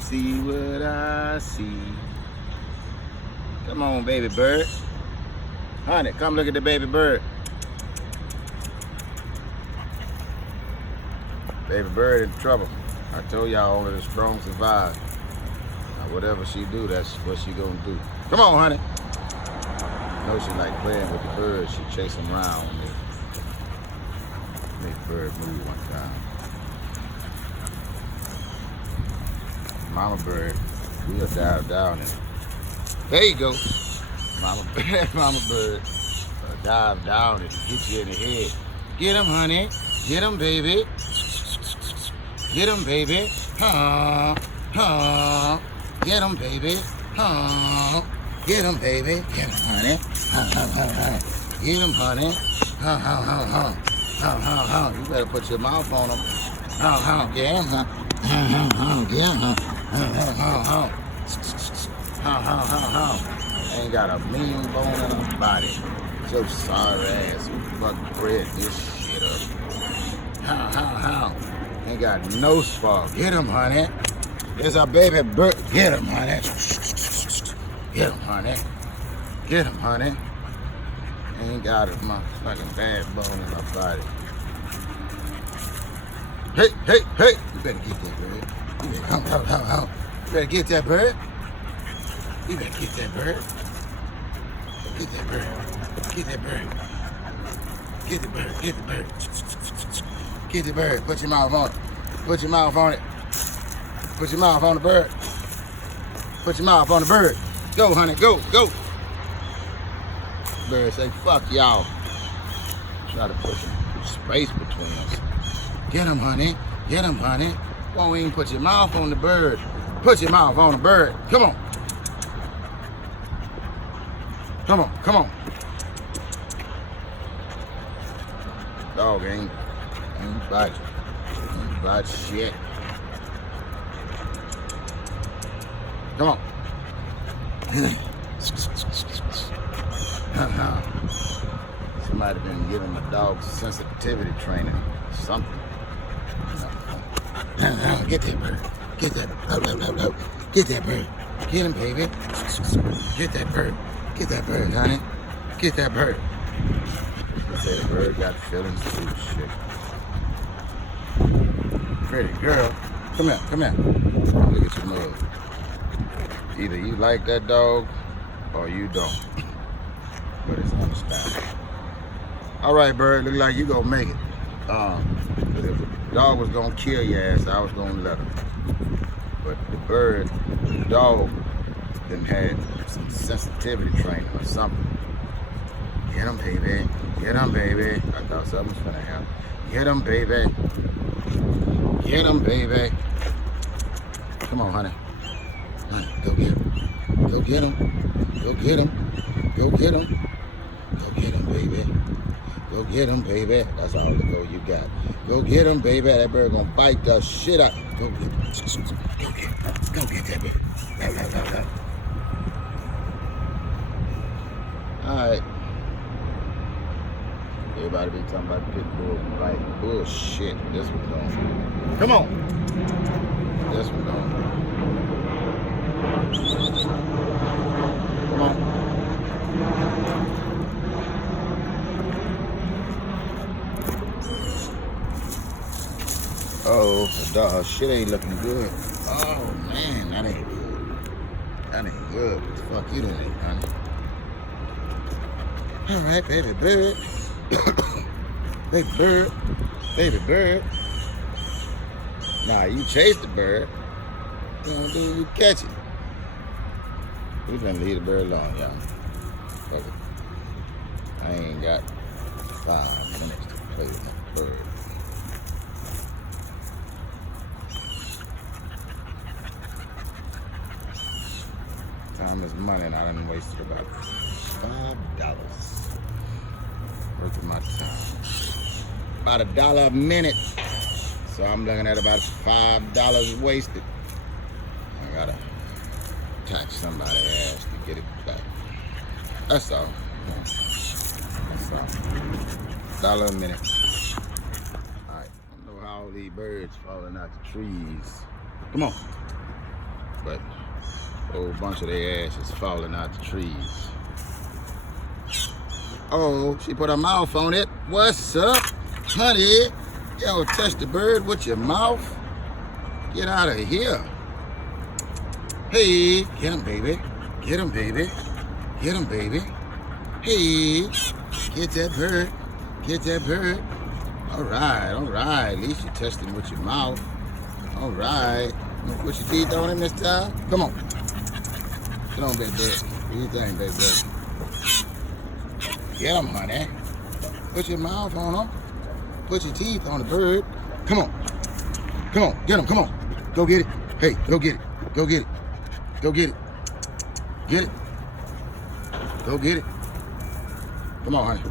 see what I see. Come on, baby bird. Honey, come look at the baby bird. Baby bird in trouble. I told y'all only the strong survive. Now, whatever she do, that's what she gonna do. Come on, honey. I know she like playing with the birds. She chase them around when they make the bird move one time. Mama bird, we'll dive down in. There you go. Mama bird, dive down and get you in the head. Get him, honey. Get him, baby. Get him, baby. Huh. Huh. Get him, baby. Huh. Get him, baby. Get him, honey. Get him, honey. You better put your mouth on him. Get him, get him. Ain't got a mean bone in her body. So sorry ass fuck bread this shit up. Ain't got no spot. Get him, honey. There's a baby bird. Get him, honey. Get him, honey. Get him, honey. Ain't got a motherfucking bad bone in her body. Hey. You better get that bird. You better get that bird. You better get that bird. Get that bird. Get that bird. Get the bird. Get the bird. Get the bird. Put your mouth on it. Put your mouth on it. Put your mouth on the bird. Put your mouth on the bird. Go, honey. Go. Bird say, fuck y'all. Try to put some space between us. Get him, honey. Get him, honey. Won't even put your mouth on the bird. Put your mouth on the bird. Come on. Come on. Dog ain't bite shit. Come on. Somebody been giving the dog sensitivity training or something. Get that bird. Get that bird. Get that bird. Get him, baby. Get that bird. Get that bird, honey. Get that bird. They say the bird got feelings too, shit. Pretty girl. Come here. Look at your mug. Either you like that dog or you don't. But it's understandable. All right, bird. Look like you gonna make it. If the dog was gonna kill your ass, I was gonna let him. But the dog, then had some sensitivity training or something. Get him, baby. Get him, baby. I thought something was gonna happen. Get him, baby. Get him, baby. Come on, honey. Honey, go get him. Go get him. Go get him. Go get him. Go get him, baby. Go get him, baby. That's all the go you got. Go get him, baby. That bird gonna bite the shit out. Go get him. Go get that bird. Go. All right. Everybody be talking about pit bull like bullshit. This one going. Come on. This one going. Come on. Oh, the dog shit ain't looking good. Oh man, that ain't good. That ain't good. What the fuck you doing, honey? All right, baby bird. Baby bird. Nah, you chase the bird. You don't do you catch it. We gonna leave the bird alone, y'all. Fuck it. I ain't got 5 minutes to play with that bird. Time is money, and I done wasted about $5 worth of my time. About $1 a minute. So I'm looking at about $5 wasted. I gotta tax somebody's ass to get it back. That's all. That's all. $1 a minute. All right. I don't know how all these birds falling out the trees. Come on. but a whole bunch of their ass is falling out the trees. Oh, she put her mouth on it. What's up, honey? You don't touch the bird with your mouth. Get out of here. Hey, get him, baby. Get him, baby. Get him, baby. Hey, get that bird. Get that bird. All right, all right. At least you touched him with your mouth. All right. You gonna put your teeth on him this time? Come on. Come on, baby. What do you think, baby? Get him, honey. Put your mouth on him. Put your teeth on the bird. Come on. Come on. Get him. Come on. Go get it. Hey, go get it. Go get it. Go get it. Get it. Go get it. Come on, honey.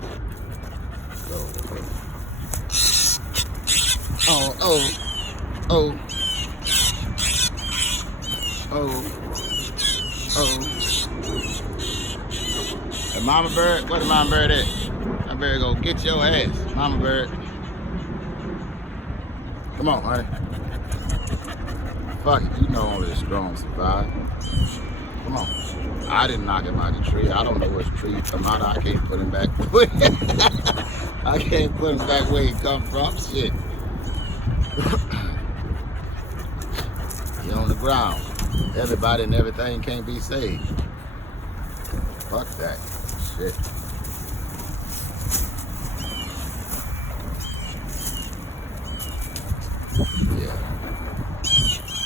Go. Oh, oh, oh, oh, oh. And mama bird, where the mama bird at? That bird go get your ass, mama bird. Come on, honey. Fuck it, you know only the strong survive. Come on. I didn't knock him out the tree. I don't know which tree he come out of. I can't put him back. I can't put him back where he come from. Shit. He on the ground. Everybody and everything can't be saved. Fuck that. Shit. Yeah.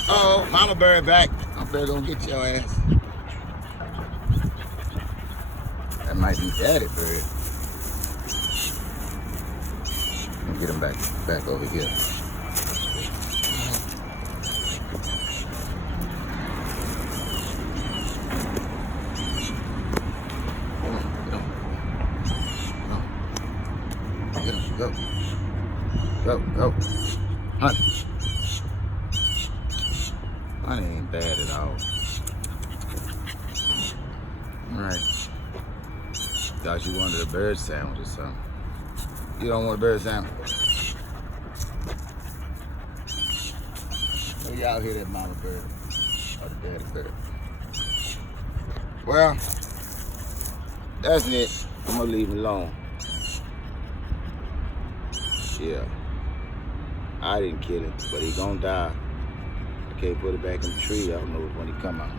Oh, mama bird back. I'm better gonna get your ass. That might be daddy bird. I'll get him back over here. Get him, go. Go, go. Honey. Honey ain't bad at all. Alright. Thought you wanted a bird sandwich or something. You don't want a bird sandwich? Maybe y'all hear that mama bird or the daddy bird. Well, that's it. I'm gonna leave him alone. Yeah. I didn't kill him, but he gonna die. I can't put it back in the tree. I don't know when he come out.